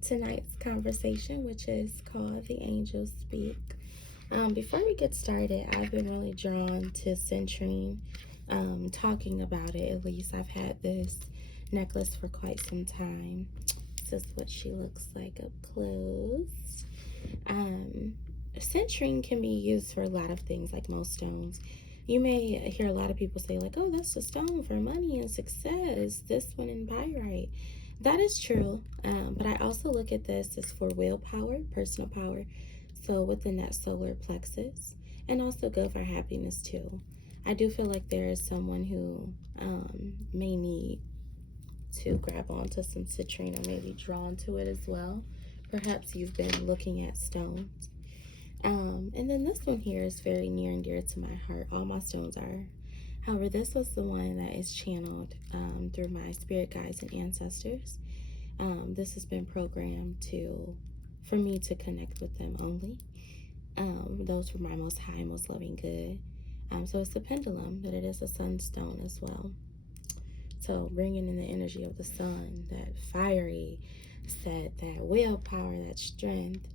tonight's conversation, which is called The Angels Speak. Before we get started, I've been really drawn to centering, talking about it. At least I've had this necklace for quite some time. This is what she looks like up close. Um, Centering can be used for a lot of things, like most stones. You may hear a lot of people say, like, oh, that's a stone for money and success, this one in pyrite. That is true, but I also look at this as for willpower, personal power, so within that solar plexus, and also good for happiness too. I do feel like there is someone who may need to grab onto some citrine or maybe drawn to it as well. Perhaps you've been looking at stones. And then this one here is very near and dear to my heart. All my stones are. However, this was the one that is channeled through my spirit guides and ancestors. This has been programmed for me to connect with them only. Those were my most high, most loving good. So it's a pendulum, but it is a sunstone as well. So bringing in the energy of the sun, that fiery set, that willpower, that strength.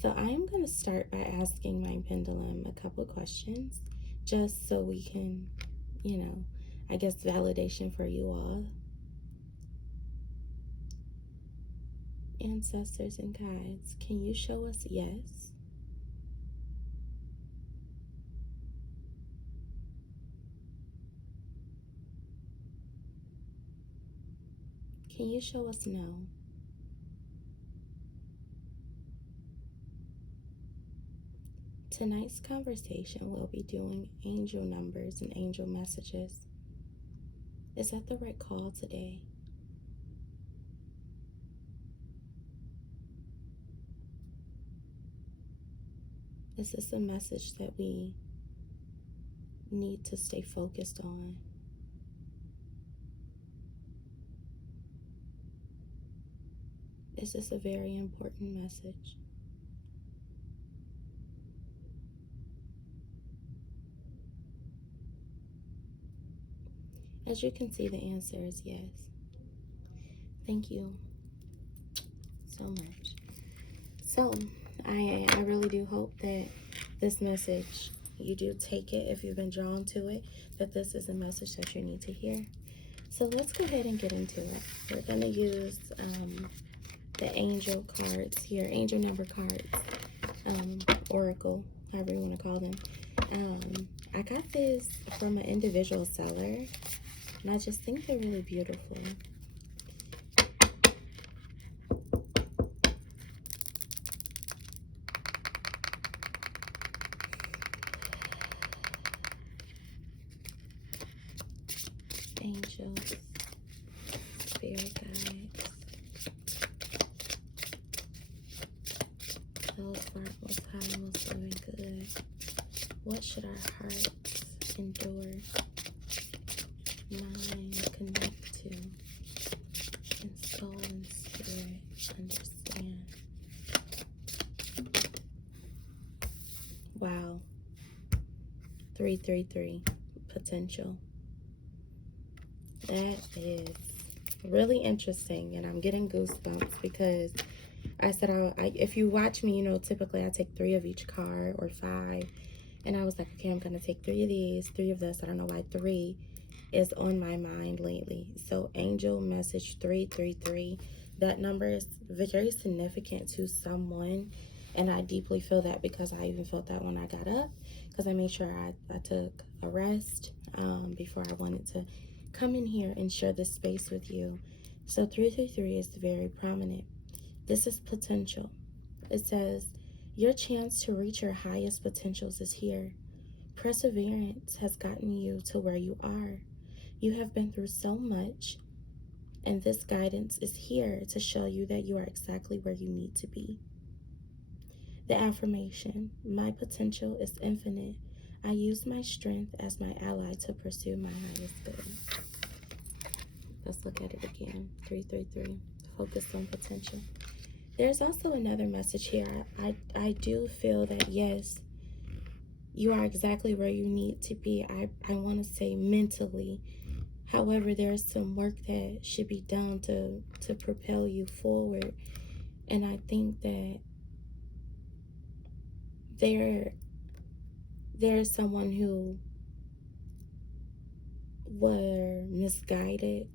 So I am going to start by asking my pendulum a couple questions, just so we can, I guess validation for you all. Ancestors and guides, can you show us yes? Can you show us no? Tonight's conversation will be doing angel numbers and angel messages. Is that the right call today? Is this a message that we need to stay focused on? Is this a very important message? As you can see, the answer is yes. Thank you so much. So, I really do hope that this message, you do take it if you've been drawn to it, that this is a message that you need to hear. So let's go ahead and get into it. We're going to use the angel cards here, angel number cards, oracle, however you want to call them. I got this from an individual seller, and I just think they're really beautiful. Angels, spirit guides, those for our most high, most loving good. What should our hearts endure, mind connect to, and soul and spirit understand? Wow. 333 potential. That is really interesting, and I'm getting goosebumps because I said, if you watch me, typically I take 3 of each card or 5, and I was like, okay, I'm going to take 3 of these, 3 of this. I don't know why 3 is on my mind lately. So angel message 333, that number is very significant to someone, and I deeply feel that because I even felt that when I got up, because I made sure I took a rest before I wanted to come in here and share this space with you. So 333 is very prominent. This is potential. It says, your chance to reach your highest potentials is here. Perseverance has gotten you to where you are. You have been through so much, and this guidance is here to show you that you are exactly where you need to be. The affirmation, my potential is infinite. I use my strength as my ally to pursue my highest good. Let's look at it again. 333. Focus on potential. There's also another message here. I do feel that, yes, you are exactly where you need to be. I want to say mentally. However, there's some work that should be done to propel you forward. And I think that there is someone who were misguided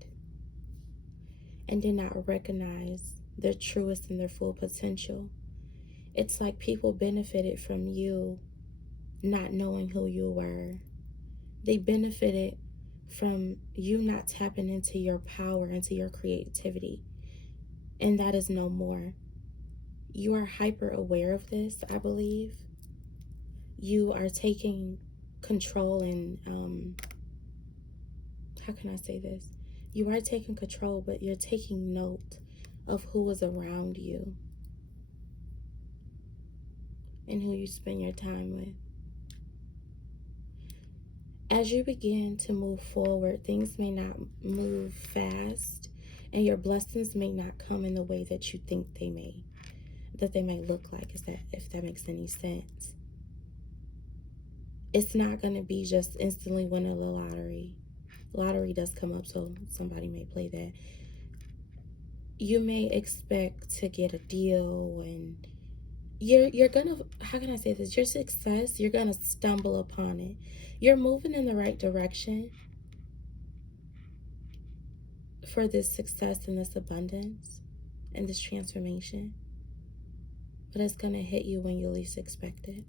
and did not recognize their truest and their full potential. It's like people benefited from you not knowing who you were. They benefited from you not tapping into your power, into your creativity. And that is no more. You are hyper aware of this, I believe. You are taking control and, how can I say this? You are taking control, but you're taking note of who is around you and who you spend your time with. As you begin to move forward, things may not move fast, and your blessings may not come in the way that you think they may look like. Is that, if that makes any sense? It's not going to be just instantly winning the lottery. Lottery does come up, so somebody may play that. You may expect to get a deal, and you're gonna, how can I say this? Your success, you're gonna stumble upon it. You're moving in the right direction for this success and this abundance and this transformation, but it's gonna hit you when you least expect it.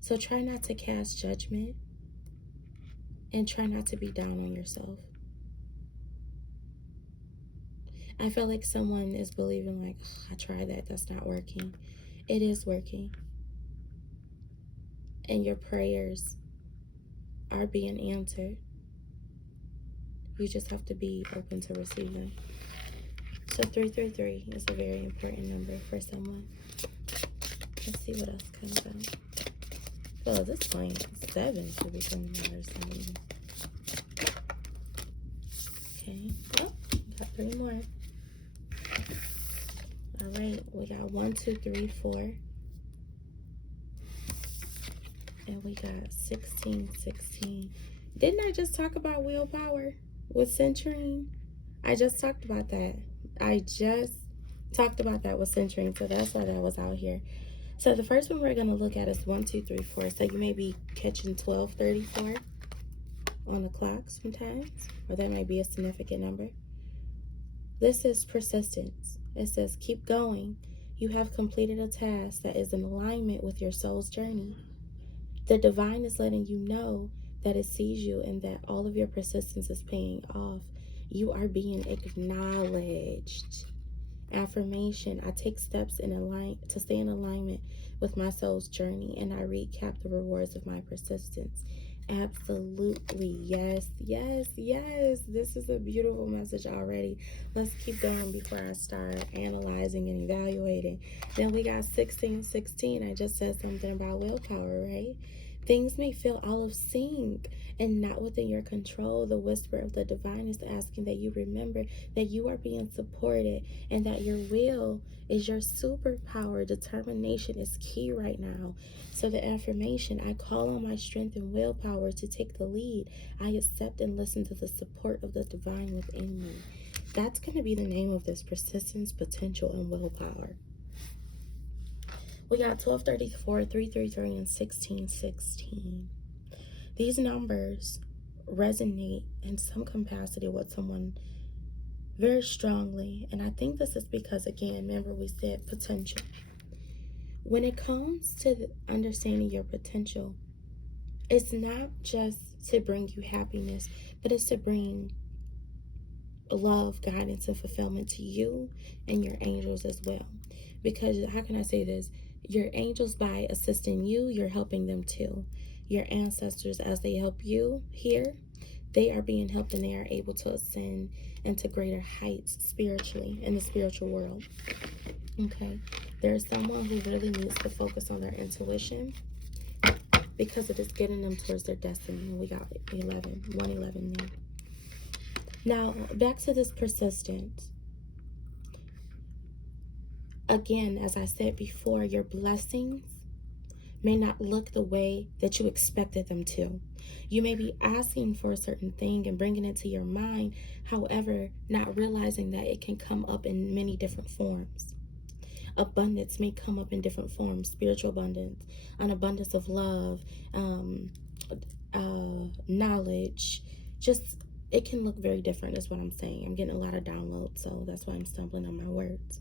So try not to cast judgment and try not to be down on yourself. I feel like someone is believing like, oh, I tried that's not working. It is working. And your prayers are being answered. You just have to be open to receiving. So 333 is a very important number for someone. Let's see what else comes out. Well, this point, 7 should be coming out or something. Okay. Oh, got 3 more. All right, we got 1, 2, 3, 4. And we got 16, 16. Didn't I just talk about willpower with centering? I just talked about that. I just talked about that with centering, so that's why that was out here. So the first one we're going to look at is 1, 2, 3, 4. So you may be catching 1234 on the clock sometimes, or that might be a significant number. This is persistence. It says, keep going. You have completed a task that is in alignment with your soul's journey. The divine is letting you know that it sees you and that all of your persistence is paying off. You are being acknowledged. Affirmation: I take steps to stay in alignment with my soul's journey, and I recap the rewards of my persistence. Absolutely. Yes, yes, yes. This is a beautiful message already. Let's keep going before I start analyzing and evaluating. Then we got 16, 16. I just said something about willpower, right? Things may feel out of sync and not within your control. The whisper of the divine is asking that you remember that you are being supported and that your will is your superpower. Determination is key right now. So the affirmation: I call on my strength and willpower to take the lead. I accept and listen to the support of the divine within me. That's going to be the name of this: persistence, potential, and willpower. We got 1234, 333, and 1616. These numbers resonate in some capacity with someone very strongly. And I think this is because, again, remember we said potential. When it comes to understanding your potential, it's not just to bring you happiness, but it's to bring love, guidance, and fulfillment to you and your angels as well. Because, how can I say this? Your angels, by assisting you, you're helping them too. Your ancestors, as they help you here, they are being helped and they are able to ascend into greater heights spiritually in the spiritual world. Okay, there's someone who really needs to focus on their intuition because it is getting them towards their destiny. We got 111 there. Now, back to this persistence. Again, as I said before, your blessings may not look the way that you expected them to. You may be asking for a certain thing and bringing it to your mind, however, not realizing that it can come up in many different forms. Abundance may come up in different forms: spiritual abundance, an abundance of love, um, knowledge. Just, it can look very different, is what I'm saying. I'm getting a lot of downloads, so that's why I'm stumbling on my words.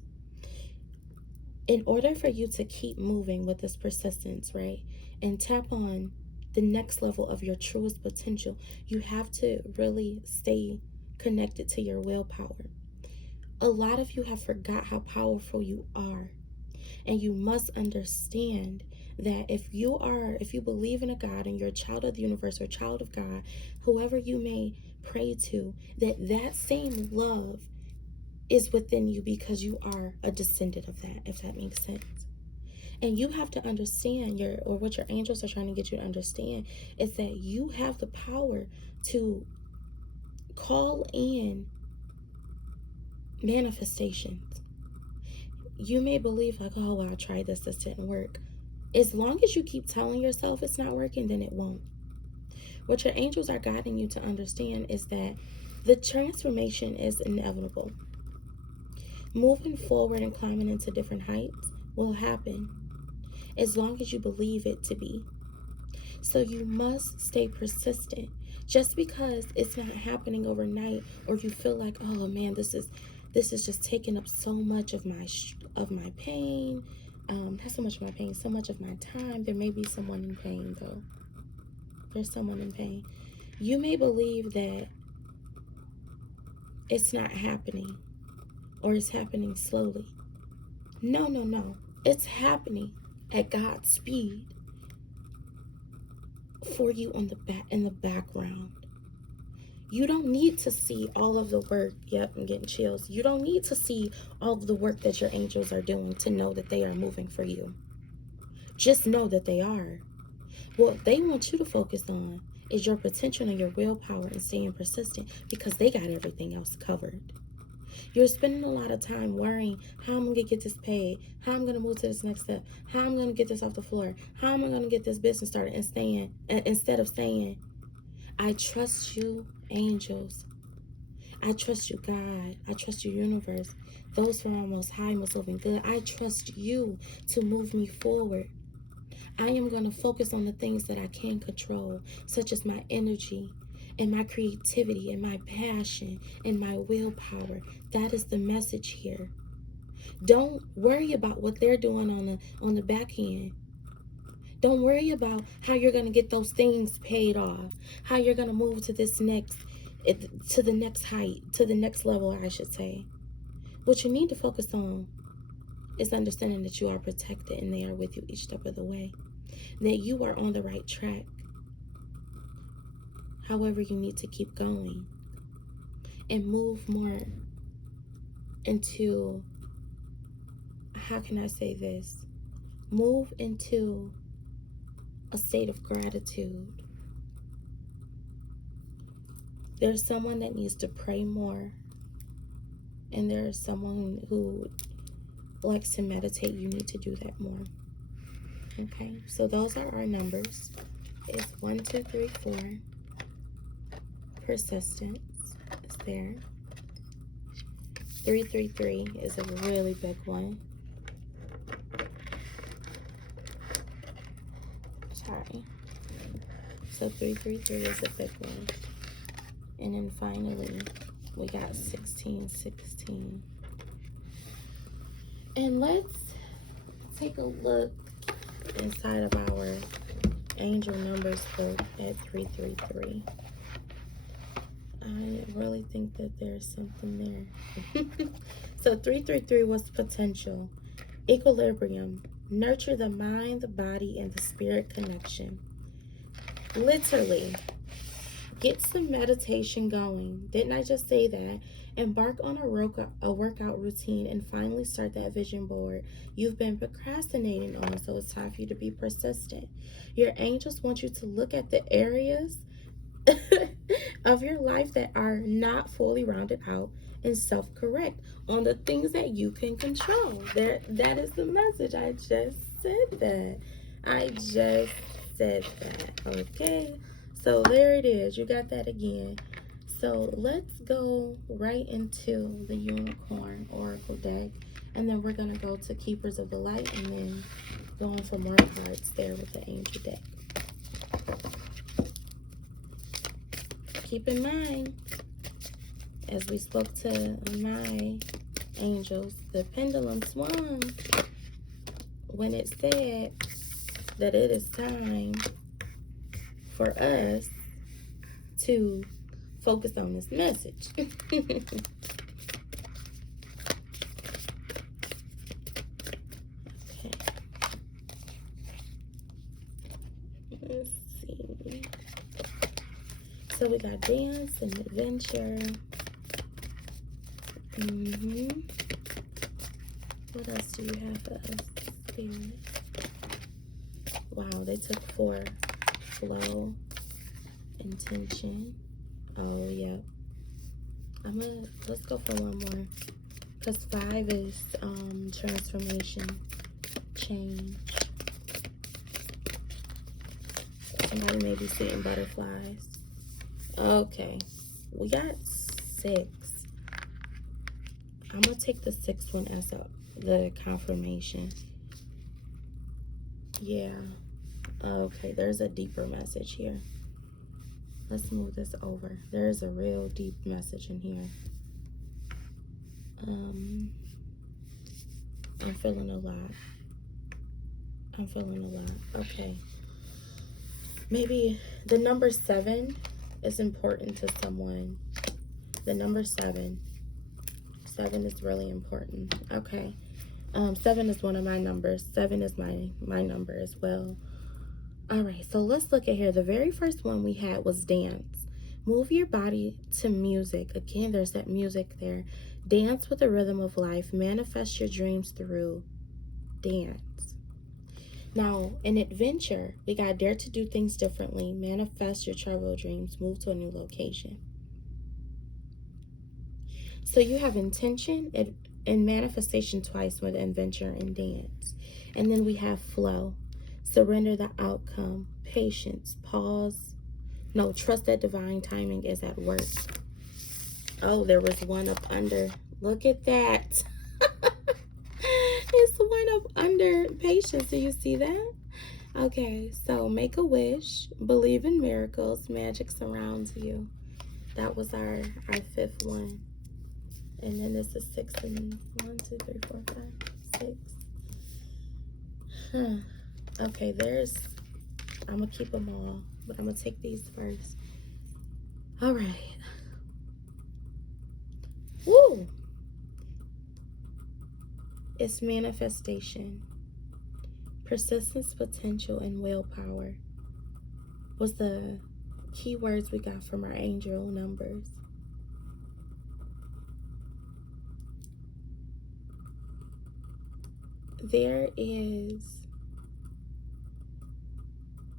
In order for you to keep moving with this persistence, right, and tap on the next level of your truest potential, you have to really stay connected to your willpower. A lot of you have forgot how powerful you are, and you must understand that if you believe in a God and you're a child of the universe or a child of God, whoever you may pray to, that same love is within you because you are a descendant of that, if that makes sense. And you have to understand what your angels are trying to get you to understand is that you have the power to call in manifestations. You may believe like, oh well, I tried this didn't work. As long as you keep telling yourself it's not working, then it won't. What your angels are guiding you to understand is that the transformation is inevitable. Moving forward and climbing into different heights will happen as long as you believe it to be. So you must stay persistent. Just because it's not happening overnight, or you feel like, oh man, this is just taking up so much of my pain, not so much of my pain, so much of my time. There may be someone in pain though. There's someone in pain. You may believe that it's not happening, or it's happening slowly. No, no, no. It's happening at God's speed for you in the background. You don't need to see all of the work. Yep, I'm getting chills. You don't need to see all of the work that your angels are doing to know that they are moving for you. Just know that they are. What they want you to focus on is your potential and your willpower and staying persistent, because they got everything else covered. You're spending a lot of time worrying how I'm going to get this paid, how I'm going to move to this next step, how I'm going to get this off the floor, how am I going to get this business started, instead of saying, I trust you, angels. I trust you, God. I trust you, universe. Those from our most high, most loving good. I trust you to move me forward. I am going to focus on the things that I can control, such as my energy and my creativity and my passion and my willpower. That is the message here. Don't worry about what they're doing on the back end. Don't worry about how you're going to get those things paid off, how you're going to move to the next height, to the next level, I should say. What you need to focus on is understanding that you are protected and they are with you each step of the way, that you are on the right track. However, you need to keep going and move more into, how can I say this? Move into a state of gratitude. There's someone that needs to pray more, and there's someone who likes to meditate. You need to do that more. Okay, so those are our numbers. It's 1, 2, 3, 4. Persistence is there. 333 is a really big one. Sorry. So 333 is a big one. And then finally, we got 1616. And let's take a look inside of our angel numbers book at 333. I really think that there's something there. So 333 was potential, equilibrium, nurture the mind, the body, and the spirit connection. Literally, get some meditation going. Didn't I just say that? Embark on a workout routine and finally start that vision board you've been procrastinating on, so it's time for you to be persistent. Your angels want you to look at the areas of your life that are not fully rounded out and self-correct on the things that you can control. That is the message. I just said that. I just said that. Okay. So there it is. You got that again. So let's go right into the Unicorn Oracle deck. And then we're going to go to Keepers of the Light and then go on for more cards there with the Angel deck. Keep in mind, as we spoke to my angels, the pendulum swung when it said that it is time for us to focus on this message. Okay. Let's see. So we got dance and adventure. What else do you have for us, Spirit? Wow, they took 4. Flow, intention. Oh, yeah. Let's go for one more. Because 5 is transformation, change. Somebody may be seeing butterflies. Okay. We got 6. I'm going to take the 6th one as the confirmation. Yeah. Okay, there's a deeper message here. Let's move this over. There is a real deep message in here. I'm feeling a lot. Okay. Maybe the number 7 is important to someone. The number 7. 7 is really important. Okay. 7 is one of my numbers. 7 is my number as well. All right, so let's look at here. The very first one we had was dance. Move your body to music. Again, there's that music there. Dance with the rhythm of life. Manifest your dreams through dance. Now, in adventure, we got dare to do things differently. Manifest your travel dreams. Move to a new location. So you have intention and manifestation twice with adventure and dance. And then we have flow. Surrender the outcome. Patience. Pause. No, trust that divine timing is at work. Oh, there was one up under. Look at that. It's one up under patience. Do you see that? Okay, so make a wish. Believe in miracles. Magic surrounds you. That was our 5th one. And then this is 6 and 1, 2, 3, 4, 5, 6. Okay, I'm going to keep them all, but I'm going to take these first. All right. Woo! It's manifestation. Persistence, potential, and willpower was the key words we got from our angel numbers.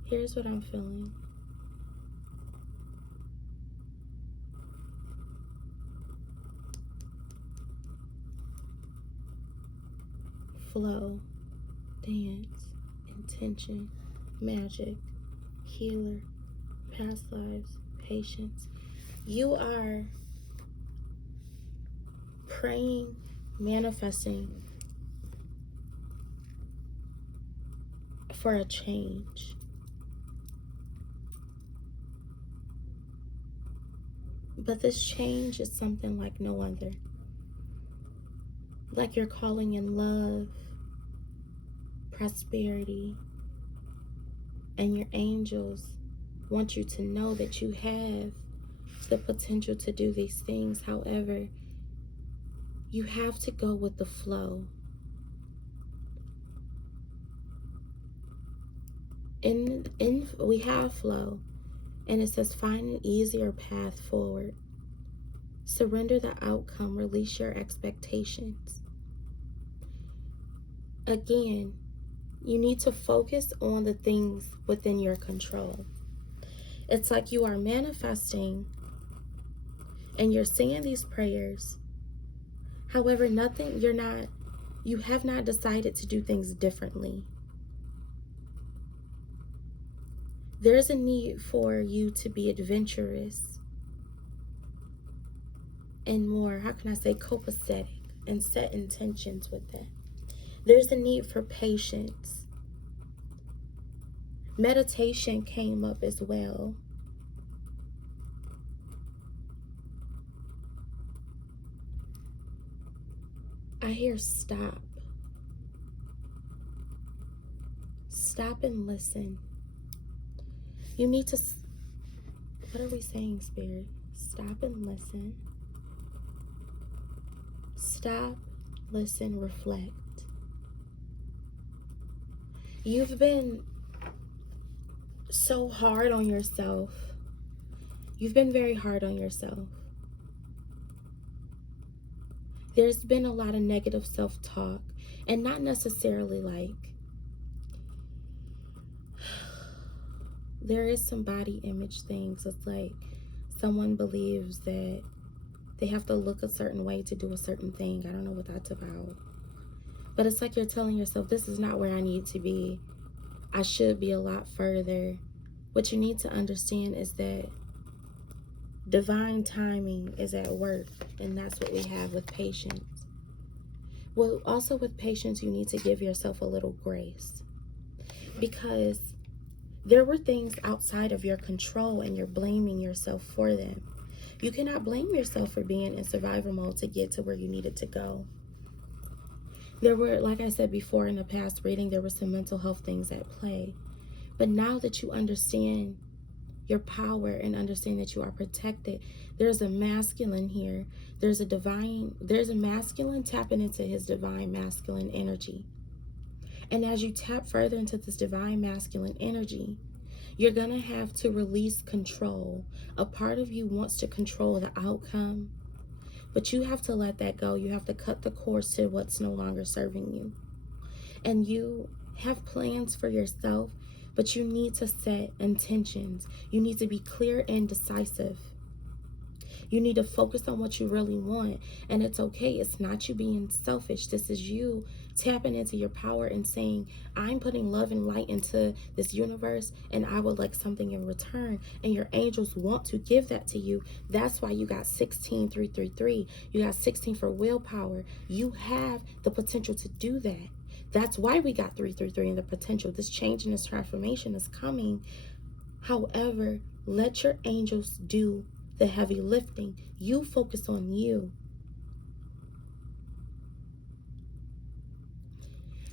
Here's what I'm feeling. Flow, dance, intention, magic, healer, past lives, patience. You are praying, manifesting for a change. But this change is something like no other. Like you're calling in love, prosperity, and your angels want you to know that you have the potential to do these things. However, you have to go with the flow. We have flow, and it says find an easier path forward. Surrender the outcome, release your expectations. Again, you need to focus on the things within your control. It's like you are manifesting and you're saying these prayers. However, you have not decided to do things differently. There's a need for you to be adventurous and more, how can I say, copacetic, and set intentions with that. There's a need for patience. Meditation came up as well. I hear stop. Stop and listen. You need to, what are we saying, Spirit? Stop and listen. Stop, listen, reflect. You've been so hard on yourself. You've been very hard on yourself. There's been a lot of negative self-talk, and not necessarily like, there is some body image things. It's like someone believes that they have to look a certain way to do a certain thing. I don't know what that's about. But it's like you're telling yourself, this is not where I need to be. I should be a lot further. What you need to understand is that divine timing is at work, and that's what we have with patience. Well, also with patience, you need to give yourself a little grace, because there were things outside of your control and you're blaming yourself for them. You cannot blame yourself for being in survival mode to get to where you needed to go. There were, like I said before in the past reading, there were some mental health things at play. But now that you understand your power and understand that you are protected, there's a masculine here. There's a masculine tapping into his divine masculine energy. And as you tap further into this divine masculine energy, you're going to have to release control. A part of you wants to control the outcome, but you have to let that go. You have to cut the course to what's no longer serving you. And you have plans for yourself, but you need to set intentions. You need to be clear and decisive. You need to focus on what you really want. And it's okay. It's not you being selfish. This is you tapping into your power and saying, I'm putting love and light into this universe, and I would like something in return. And your angels want to give that to you. That's why you got 16333. You got 16 for willpower. You have the potential to do that. That's why we got 333 in the potential. This change and this transformation is coming. However, let your angels do the heavy lifting. You focus on you.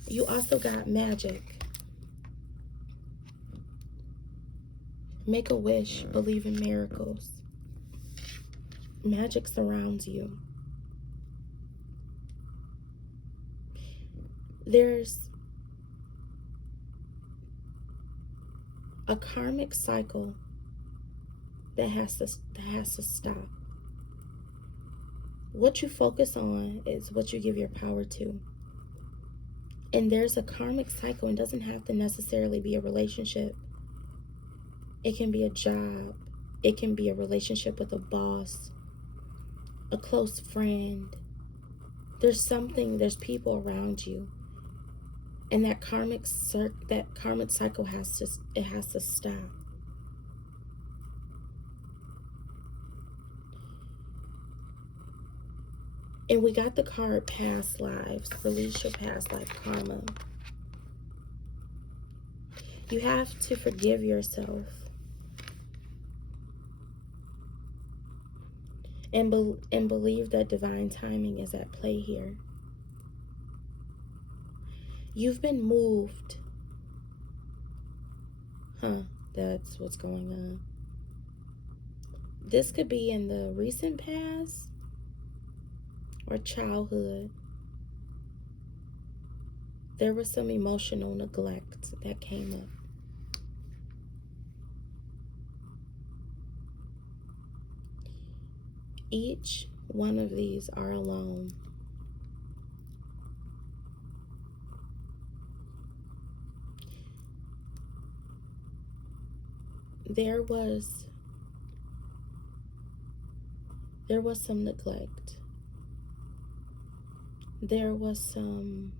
You also got magic. Make a wish, believe in miracles. Magic surrounds you. There's a karmic cycle that has to stop. What you focus on is what you give your power to. And there's a karmic cycle, and doesn't have to necessarily be a relationship. It can be a job. It can be a relationship with a boss, a close friend. There's people around you. And that karmic cycle has to stop. And we got the card past lives. Release your past life karma. You have to forgive yourself. And believe that divine timing is at play here. You've been moved. That's what's going on. This could be in the recent past or childhood. There was some emotional neglect that came up. Each one of these are alone. There was some neglect. There was some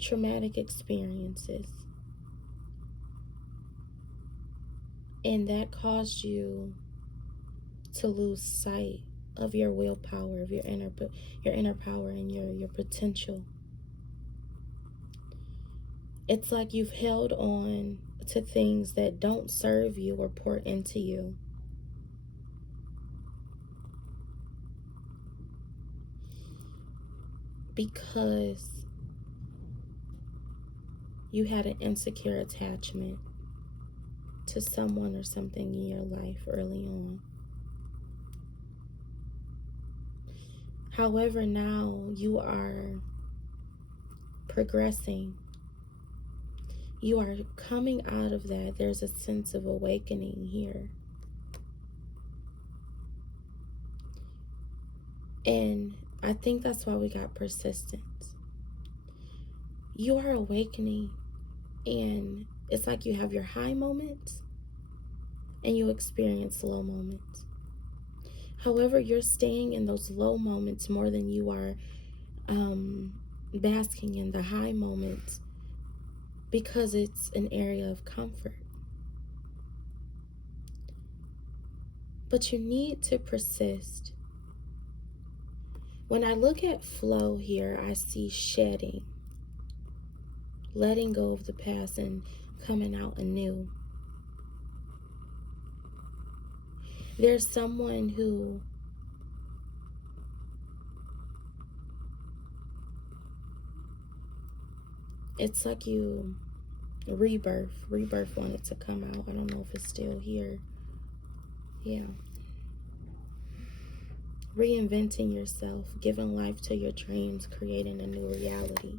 traumatic experiences. And that caused you to lose sight of your willpower, of your inner power and your potential. It's like you've held on to things that don't serve you or pour into you. Because you had an insecure attachment to someone or something in your life early on. However, now you are progressing. You are coming out of that. There's a sense of awakening here. And I think that's why we got persistence. You are awakening, and it's like you have your high moments and you experience low moments. However, you're staying in those low moments more than you are basking in the high moments because it's an area of comfort. But you need to persist. When I look at flow here, I see shedding, letting go of the past and coming out anew. There's someone who it's like you rebirth wanted to come out. I don't know if it's still here. Yeah. Reinventing yourself, giving life to your dreams, creating a new reality.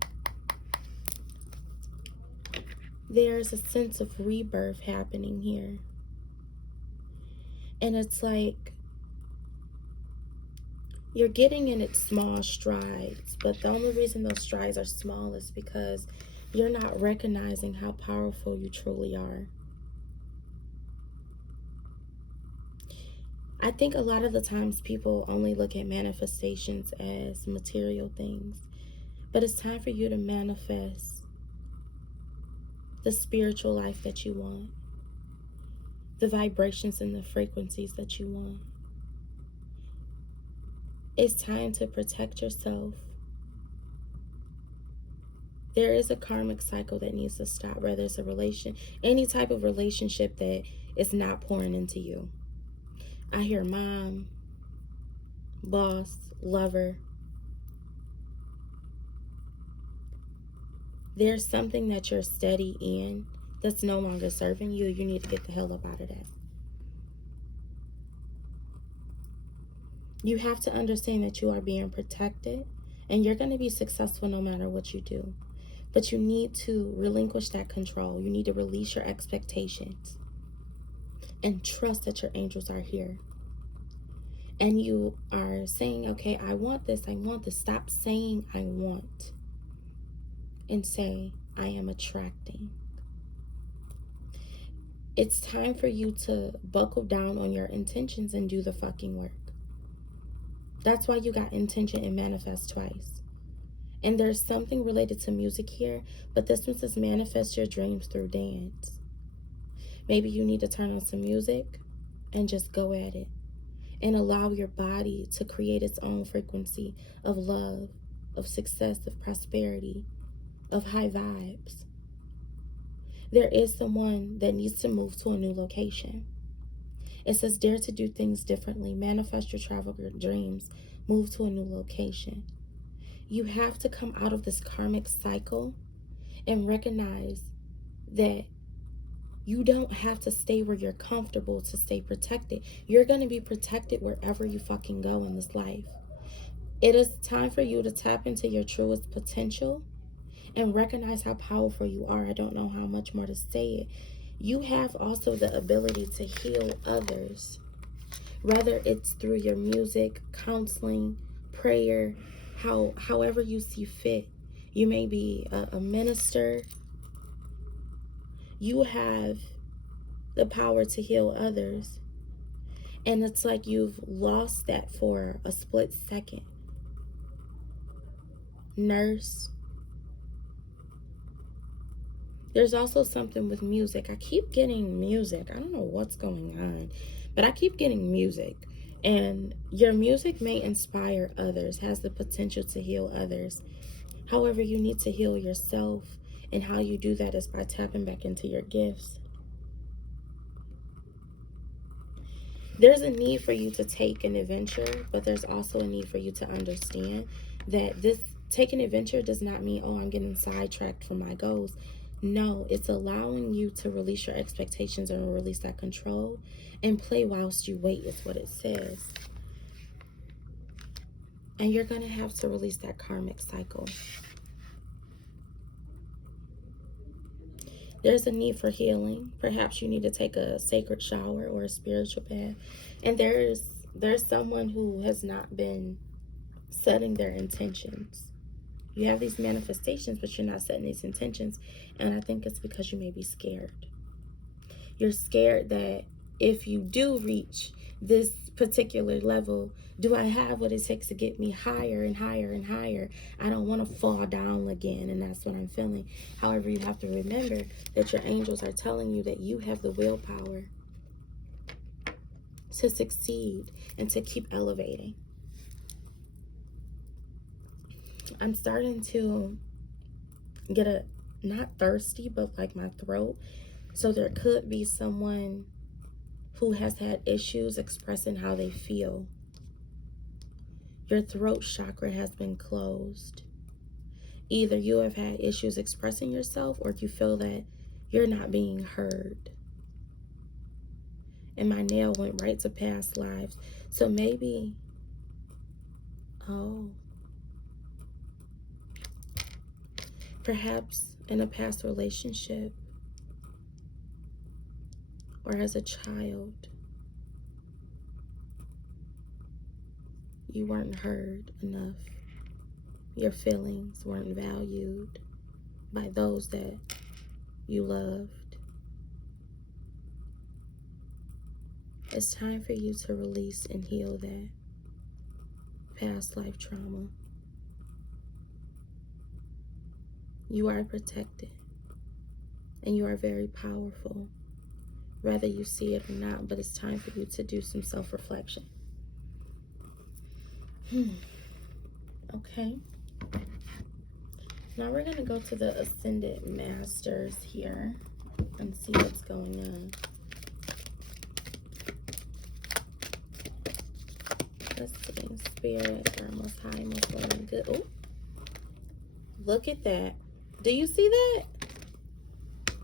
There's a sense of rebirth happening here. And it's like you're getting in its small strides, but the only reason those strides are small is because you're not recognizing how powerful you truly are. I think a lot of the times people only look at manifestations as material things, but it's time for you to manifest the spiritual life that you want, the vibrations and the frequencies that you want. It's time to protect yourself. There is a karmic cycle that needs to stop, whether it's any type of relationship that is not pouring into you. I hear mom, boss, lover. There's something that you're steady in that's no longer serving you. You need to get the hell up out of that. You have to understand that you are being protected and you're going to be successful no matter what you do. But you need to relinquish that control. You need to release your expectations and trust that your angels are here. And you are saying, okay, I want this, I want this. Stop saying I want and say I am attracting. It's time for you to buckle down on your intentions and do the fucking work. That's why you got intention and manifest twice. And there's something related to music here, but this one says manifest your dreams through dance. Maybe you need to turn on some music and just go at it and allow your body to create its own frequency of love, of success, of prosperity, of high vibes. There is someone that needs to move to a new location. It says dare to do things differently, manifest your travel dreams, move to a new location. You have to come out of this karmic cycle and recognize that you don't have to stay where you're comfortable to stay protected. You're going to be protected wherever you fucking go in this life. It is time for you to tap into your truest potential and recognize how powerful you are. I don't know how much more to say it. You have also the ability to heal others, whether it's through your music, counseling, prayer, however you see fit. You may be a minister. You have the power to heal others. And it's like you've lost that for a split second. Nurse, There's also something with music. I keep getting music. I don't know what's going on, but I keep getting music. And your music may inspire others, has the potential to heal others. However, you need to heal yourself. And how you do that is by tapping back into your gifts. There's a need for you to take an adventure, but there's also a need for you to understand that this taking adventure does not mean, oh, I'm getting sidetracked from my goals. No, it's allowing you to release your expectations and release that control and play whilst you wait, is what it says. And you're going to have to release that karmic cycle. There's a need for healing. Perhaps you need to take a sacred shower or a spiritual bath. And there's someone who has not been setting their intentions. You have these manifestations, but you're not setting these intentions. And I think it's because you may be scared. You're scared that if you do reach this particular level, do I have what it takes to get me higher and higher and higher? I don't want to fall down again, and that's what I'm feeling. However, you have to remember that your angels are telling you that you have the willpower to succeed and to keep elevating. I'm starting to get not thirsty, but like my throat. So there could be someone who has had issues expressing how they feel. Your throat chakra has been closed. Either you have had issues expressing yourself, or you feel that you're not being heard. And my nail went right to past lives. So maybe, perhaps in a past relationship or as a child, you weren't heard enough. Your feelings weren't valued by those that you loved. It's time for you to release and heal that past life trauma. You are protected and you are very powerful, whether you see it or not, but it's time for you to do some self-reflection. Okay. Now we're going to go to the Ascended Masters here and see what's going on. Let's see. Spirit, our most high, most low, and good. Oh, look at that. Do you see that?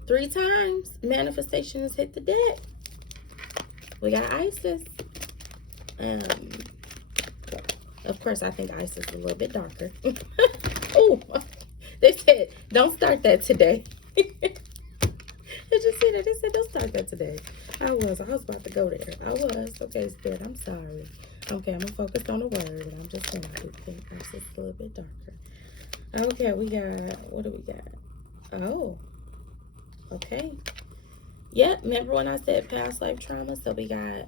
3 times manifestation has hit the deck. We got Isis. Of course, I think Isis is a little bit darker. Oh, they said, don't start that today. Did you see that? They said, don't start that today. I was about to go there. I was. Okay, Spirit, I'm sorry. Okay, I'm going to focus on the word. I'm just saying, I do think Isis is a little bit darker. Okay, we got, what do we got? Oh, okay. Yep, remember when I said past life trauma? So we got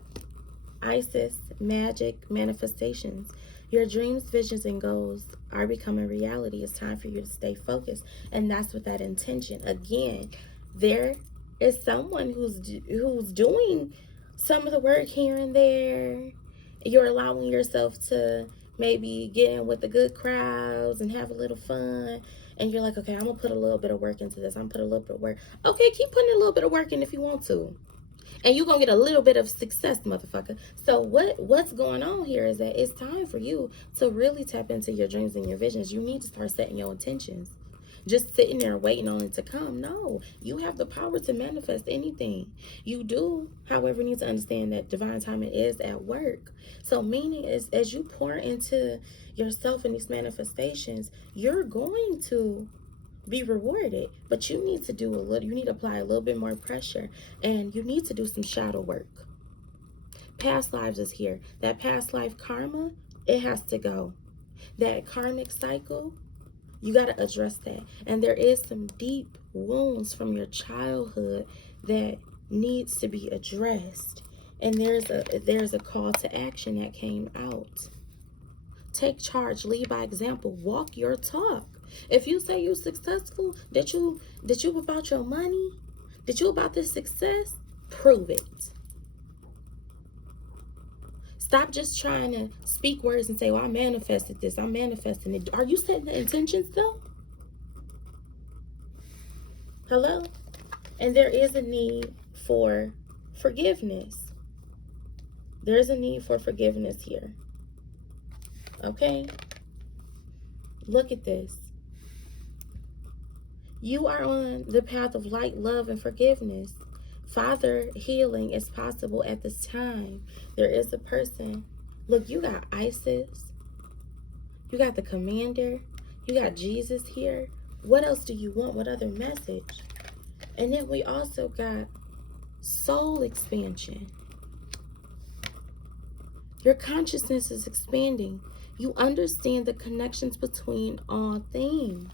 Isis, magic, manifestations. Your dreams, visions, and goals are becoming reality. It's time for you to stay focused. And that's with that intention. Again, there is someone who's doing some of the work here and there. You're allowing yourself to maybe get in with the good crowds and have a little fun. And you're like, okay, I'm going to put a little bit of work into this. I'm going to put a little bit of work. Okay, keep putting a little bit of work in if you want to. And you're going to get a little bit of success, motherfucker. So what's going on here is that it's time for you to really tap into your dreams and your visions. You need to start setting your intentions. Just sitting there waiting on it to come. No, you have the power to manifest anything. You do, however, need to understand that divine timing is at work. So meaning is, as you pour into yourself in these manifestations, you're going to be rewarded, but you need to do a little, you need to apply a little bit more pressure, and you need to do some shadow work. Past lives is here. That past life karma, it has to go. That karmic cycle, you got to address that. And there is some deep wounds from your childhood that needs to be addressed. And there's a call to action that came out. Take charge, lead by example, walk your talk. If you say you successful, did you about your money? Did you about this success? Prove it. Stop just trying to speak words and say, well, I manifested this. I'm manifesting it. Are you setting the intentions though? Hello? And there is a need for forgiveness. There is a need for forgiveness here. Okay? Look at this. You are on the path of light, love, and forgiveness. Father, healing is possible at this time. There is a person. Look, you got ISIS. You got the commander. You got Jesus here. What else do you want? What other message? And then we also got soul expansion. Your consciousness is expanding. You understand the connections between all things.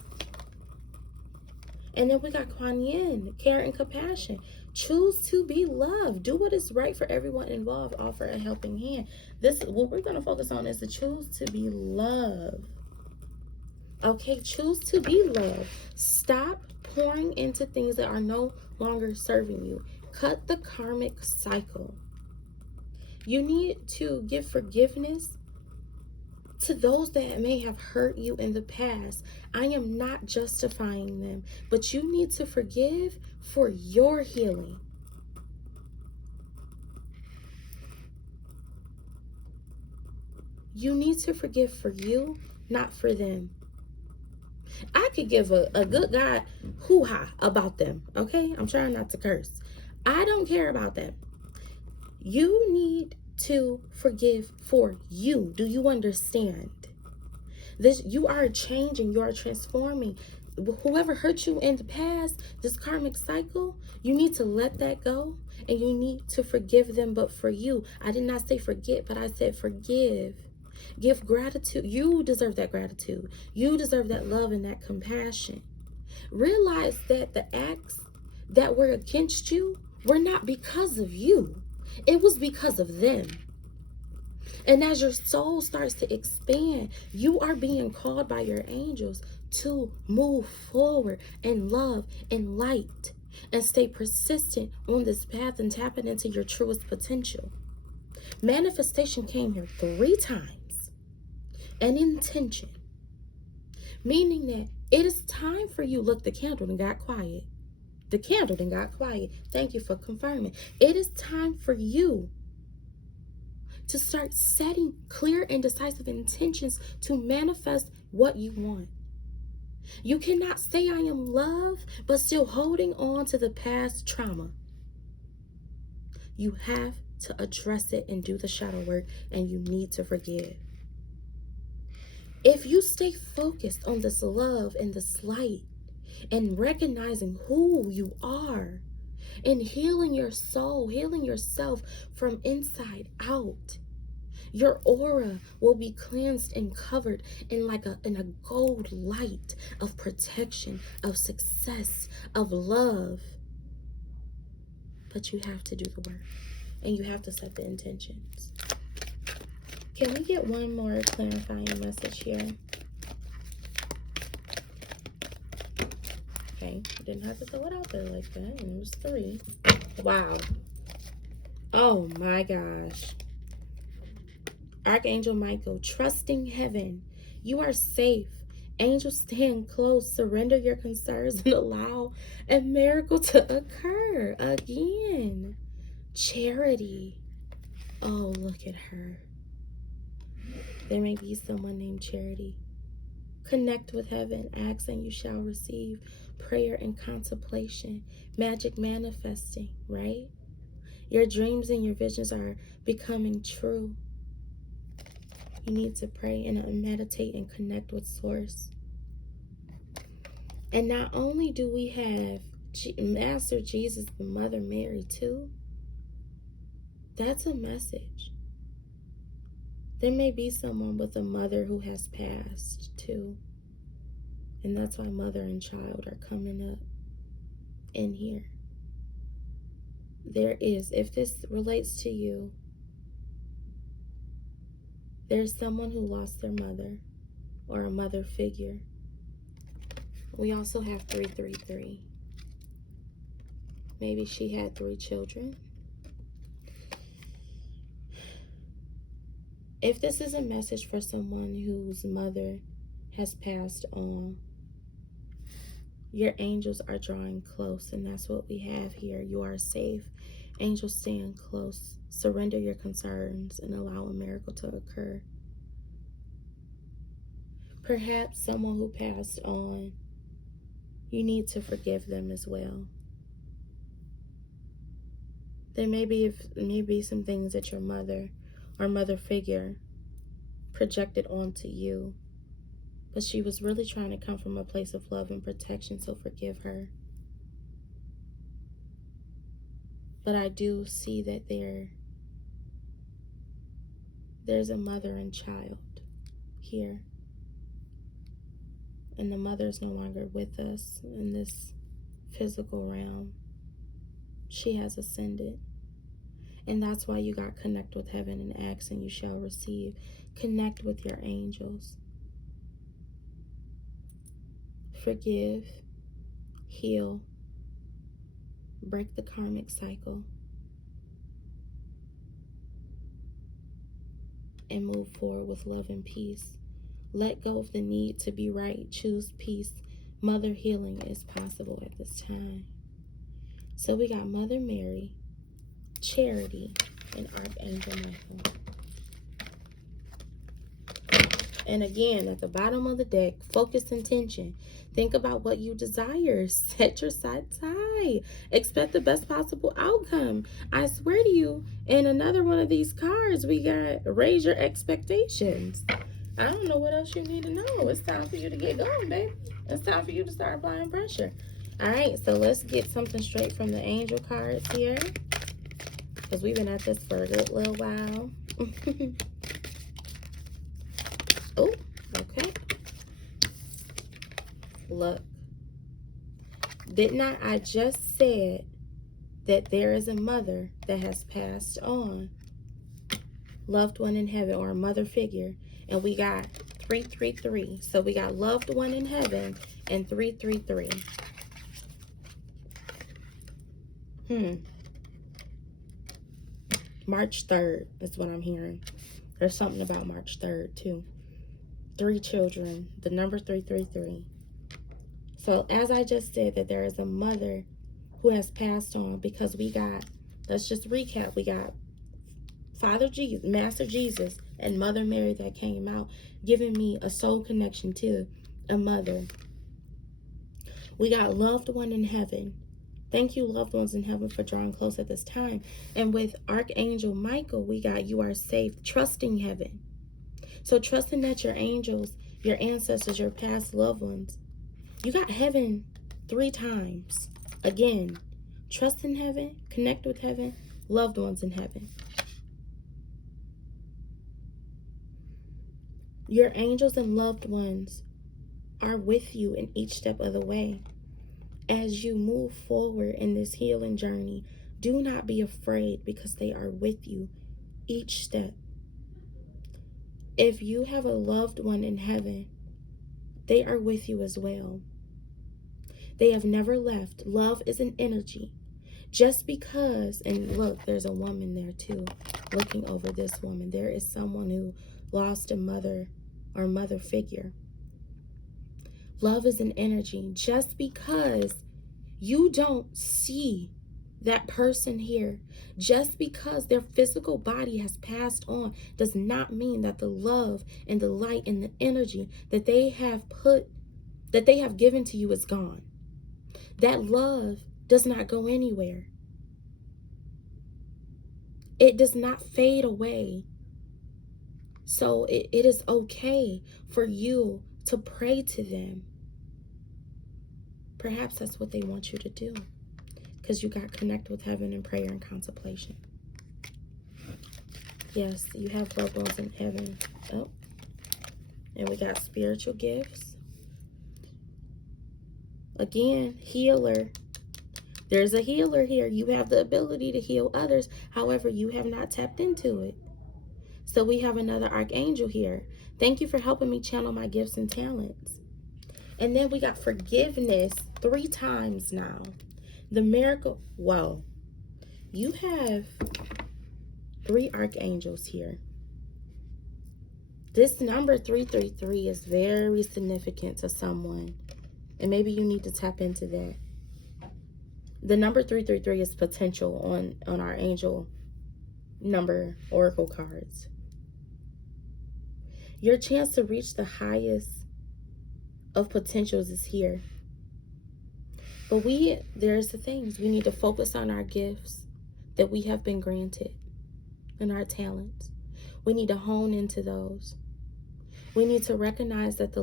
And then we got Kuan Yin, care and compassion. Choose to be loved. Do what is right for everyone involved. Offer a helping hand. This, what we're going to focus on is to choose to be loved. Okay, choose to be loved. Stop pouring into things that are no longer serving you. Cut the karmic cycle. You need to give forgiveness to those that may have hurt you in the past. I am not justifying them, but you need to forgive for your healing. You need to forgive for you, not for them. I could give a good God hoo-ha about them, okay? I'm trying not to curse. I don't care about them. You need to forgive for you. Do you understand? This, you are changing, you are transforming. Whoever hurt you in the past, this karmic cycle, you need to let that go and you need to forgive them, but for you. I did not say forget, but I said forgive. Give gratitude. You deserve that gratitude. You deserve that love and that compassion. Realize that the acts that were against you were not because of you. It was because of them. And as your soul starts to expand, you are being called by your angels to move forward in love and light and stay persistent on this path and tapping into your truest potential. Manifestation came here 3 times. An intention. Meaning that it is time for you. Look, the candle done got quiet. The candle done got quiet. Thank you for confirming. It is time for you to start setting clear and decisive intentions to manifest what you want. You cannot say I am love, but still holding on to the past trauma. You have to address it and do the shadow work, and you need to forgive. If you stay focused on this love and this light and recognizing who you are and healing your soul, healing yourself from inside out, your aura will be cleansed and covered in a gold light of protection, of success, of love. But you have to do the work and you have to set the intentions. Can we get one more clarifying message here? Okay, didn't have to throw it out there like that. And it was 3. Wow. Oh my gosh. Archangel Michael, trusting heaven. You are safe. Angels stand close. Surrender your concerns and allow a miracle to occur again. Charity. Oh, look at her. There may be someone named Charity. Connect with heaven. Ask and you shall receive. Prayer and contemplation. Magic manifesting, right? Your dreams and your visions are becoming true. You need to pray and meditate and connect with Source. And not only do we have Master Jesus and Mother Mary too, that's a message. There may be someone with a mother who has passed too. And that's why mother and child are coming up in here. There is, if this relates to you, there's someone who lost their mother or a mother figure. We also have 333. Maybe she had 3 children. If this is a message for someone whose mother has passed on, your angels are drawing close, and that's what we have here. You are safe. Angels stand close. Surrender your concerns and allow a miracle to occur. Perhaps someone who passed on, you need to forgive them as well. There may be some things that your mother or mother figure projected onto you, but she was really trying to come from a place of love and protection, so forgive her. But I do see that there's a mother and child here, and the mother is no longer with us in this physical realm. She has ascended. And that's why you got connect with heaven and ask and you shall receive. Connect with your angels. Forgive, heal, break the karmic cycle, and move forward with love and peace. Let go of the need to be right. Choose peace. Mother healing is possible at this time. So we got Mother Mary, Charity, and Archangel Michael. And again, at the bottom of the deck, focus intention. Think about what you desire. Set your sights high. Expect the best possible outcome. I swear to you, in another one of these cards, we got raise your expectations. I don't know what else you need to know. It's time for you to get going, baby. It's time for you to start applying pressure. All right, so let's get something straight from the angel cards here, because we've been at this for a good little while. Oh, okay. Look, didn't I just said that there is a mother that has passed on, loved one in heaven, or a mother figure, and we got 333. So we got loved one in heaven and 333. March 3rd is what I'm hearing. There's something about March 3rd too. 3 children, the number 333. So as I just said, that there is a mother who has passed on, because we got, let's just recap, we got Father Jesus, Master Jesus, and Mother Mary that came out, giving me a soul connection to a mother. We got loved one in heaven. Thank you, loved ones in heaven, for drawing close at this time. And with Archangel Michael, we got you are safe, trusting heaven. So trusting that your angels, your ancestors, your past loved ones, you got heaven 3 times. Again, trust in heaven, connect with heaven, loved ones in heaven. Your angels and loved ones are with you in each step of the way. As you move forward in this healing journey, do not be afraid, because they are with you each step. If you have a loved one in heaven, they are with you as well. They have never left. Love is an energy. Just because, and look, there's a woman there too, looking over this woman. There is someone who lost a mother or mother figure. Love is an energy. Just because you don't see that person here, just because their physical body has passed on, does not mean that the love and the light and the energy that they have given to you is gone. That love does not go anywhere. It does not fade away. So it is okay for you to pray to them. Perhaps that's what they want you to do, because you got connect with heaven in prayer and contemplation. Yes, you have loved ones in heaven. Oh, and we got spiritual gifts. Again, healer. There's a healer here. You have the ability to heal others. However, you have not tapped into it. So we have another archangel here. Thank you for helping me channel my gifts and talents. And then we got forgiveness 3 times now. The miracle. Whoa. You have 3 archangels here. This number 333 is very significant to someone. And maybe you need to tap into that. The number 333 is potential on our angel number oracle cards. Your chance to reach the highest of potentials is here. But there's the things. We need to focus on our gifts that we have been granted and our talents. We need to hone into those. We need to recognize that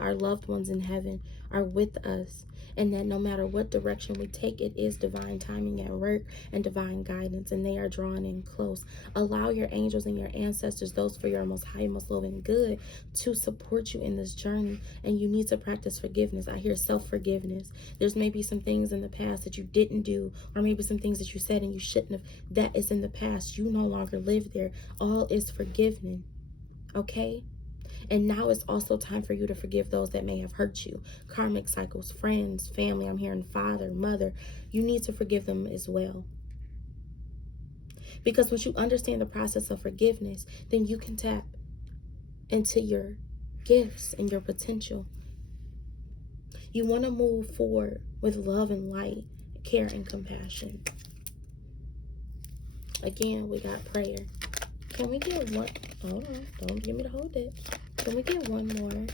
our loved ones in heaven are with us, and that no matter what direction we take, it is divine timing at work and divine guidance, and they are drawn in close. Allow your angels and your ancestors, those for your most high, most loving good, to support you in this journey. And you need to practice forgiveness. I hear self-forgiveness. There's maybe some things in the past that you didn't do, or maybe some things that you said and you shouldn't have. That is in the past. You no longer live there. All is forgiven. Okay? And now it's also time for you to forgive those that may have hurt you. Karmic cycles, friends, family. I'm hearing father, mother. You need to forgive them as well. Because once you understand the process of forgiveness, then you can tap into your gifts and your potential. You want to move forward with love and light, care and compassion. Again, we got prayer. Can we get one? Hold on. Don't give me to hold it. Can we get one more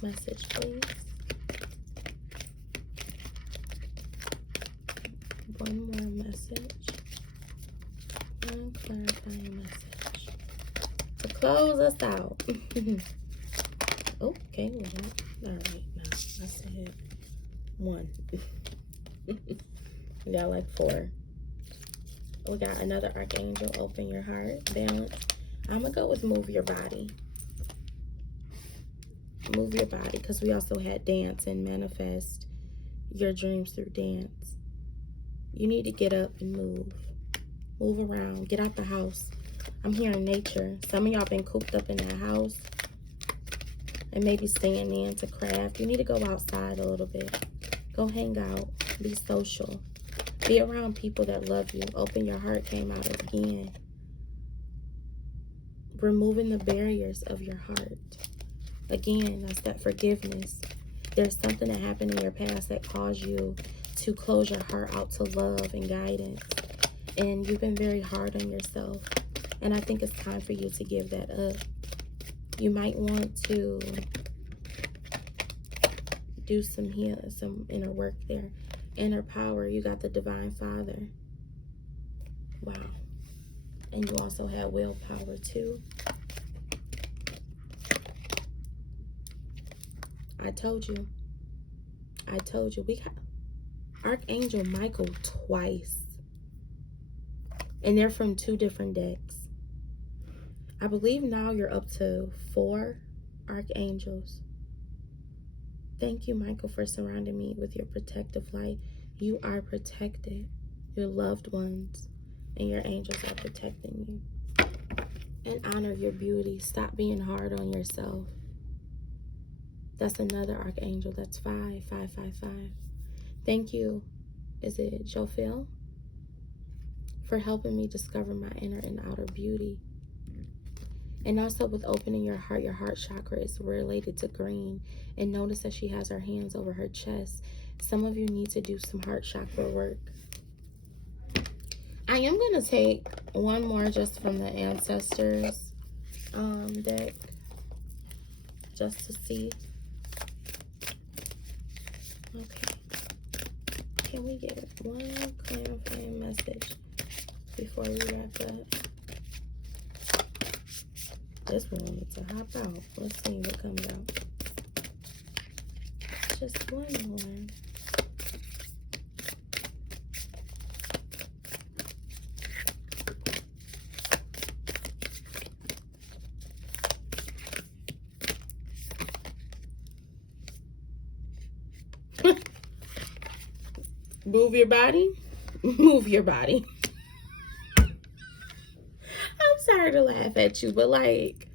message, please? One more message. One clarifying message to close us out. Okay, all right. Now I said one. We got like 4. We got another archangel. Open your heart. Balance. I'm gonna go with move your body. Move your body, because we also had dance and manifest your dreams through dance. You need to get up and move. Move around. Get out the house. I'm hearing nature. Some of y'all been cooped up in that house and maybe staying in to craft. You need to go outside a little bit. Go hang out. Be social. Be around people that love you. Open your heart came out again. Removing the barriers of your heart. Again, that's that forgiveness. There's something that happened in your past that caused you to close your heart out to love and guidance. And you've been very hard on yourself. And I think it's time for you to give that up. You might want to do some inner work there. Inner power, you got the Divine Father. Wow. And you also have willpower too. I told you. We got Archangel Michael twice. And they're from 2 different decks. I believe now you're up to 4 archangels. Thank you, Michael, for surrounding me with your protective light. You are protected. Your loved ones and your angels are protecting you. In honor of your beauty, stop being hard on yourself. That's another archangel. That's 5. Thank you. Is it Jophil? For helping me discover my inner and outer beauty. And also with opening your heart chakra is related to green. And notice that she has her hands over her chest. Some of you need to do some heart chakra work. I am going to take one more just from the ancestors deck. Just to see. Okay. Can we get one clarifying message before we wrap up? This one needs to hop out. Let's see what comes out. Just one more. Move your body. Move your body. I'm sorry to laugh at you, but like,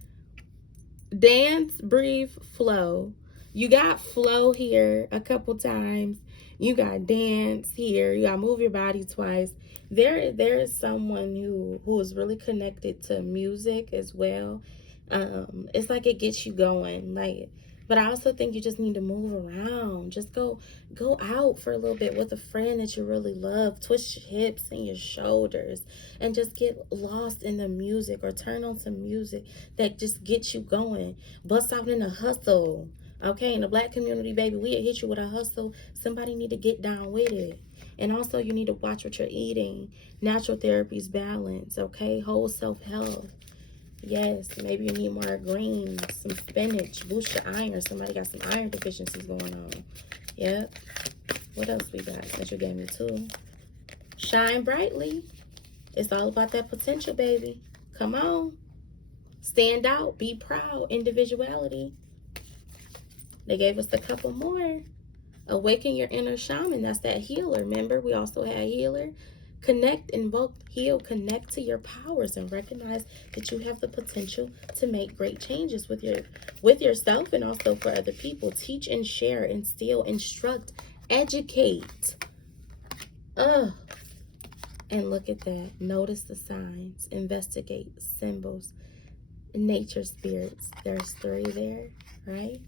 dance, breathe, flow. You got flow here a couple times. You got dance here. You got move your body twice. There is someone who is really connected to music as well. It's like it gets you going. Like, but I also think you just need to move around. Just go out for a little bit with a friend that you really love. Twist your hips and your shoulders and just get lost in the music, or turn on some music that just gets you going. Bust out in a hustle. Okay, in the Black community, baby, we hit you with a hustle. Somebody need to get down with it. And also, you need to watch what you're eating. Natural therapies, balance, okay? Whole self-health. Yes, maybe you need more greens, some spinach, boost your iron. Somebody got some iron deficiencies going on. Yep. What else we got since you gave me two? Shine brightly. It's all about that potential, baby. Come on. Stand out. Be proud. Individuality. They gave us a couple more. Awaken your inner shaman. That's that healer. Remember, we also had healer. Connect, invoke, heal. Connect to your powers and recognize that you have the potential to make great changes with yourself and also for other people. Teach and share, instill, instruct, educate. And look at that. Notice the signs. Investigate symbols. Nature spirits. There's three there, right?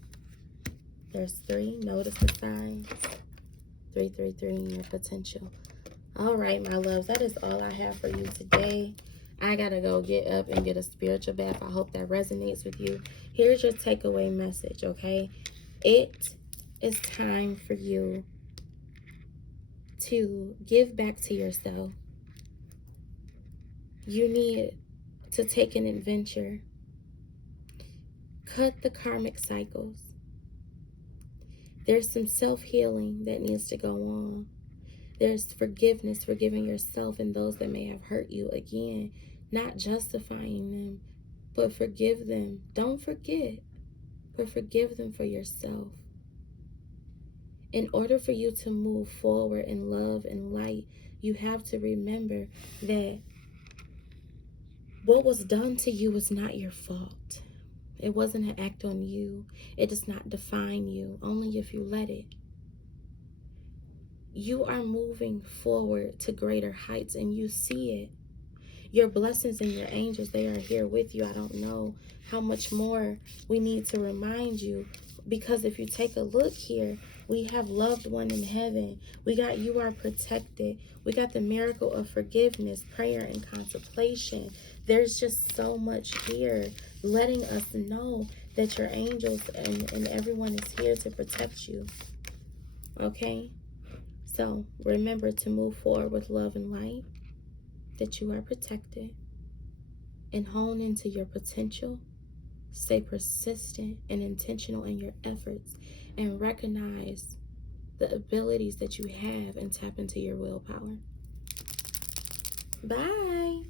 There's three. Notice the signs. 333 in your potential. All right, my loves, that is all I have for you today. I gotta go get up and get a spiritual bath. I hope that resonates with you. Here's your takeaway message, okay? It is time for you to give back to yourself. You need to take an adventure. Cut the karmic cycles. There's some self-healing that needs to go on. There's forgiveness, forgiving yourself and those that may have hurt you. Again, not justifying them, but forgive them. Don't forget, but forgive them for yourself. In order for you to move forward in love and light, you have to remember that what was done to you was not your fault. It wasn't an act on you. It does not define you, only if you let it. You are moving forward to greater heights and you see it. Your blessings and your angels, they are here with you. I don't know how much more we need to remind you, because if you take a look here, we have loved one in heaven. We got you are protected. We got the miracle of forgiveness, prayer, and contemplation. There's just so much here letting us know that your angels and everyone is here to protect you. Okay? So remember to move forward with love and light, that you are protected, and hone into your potential. Stay persistent and intentional in your efforts, and recognize the abilities that you have and tap into your willpower. Bye.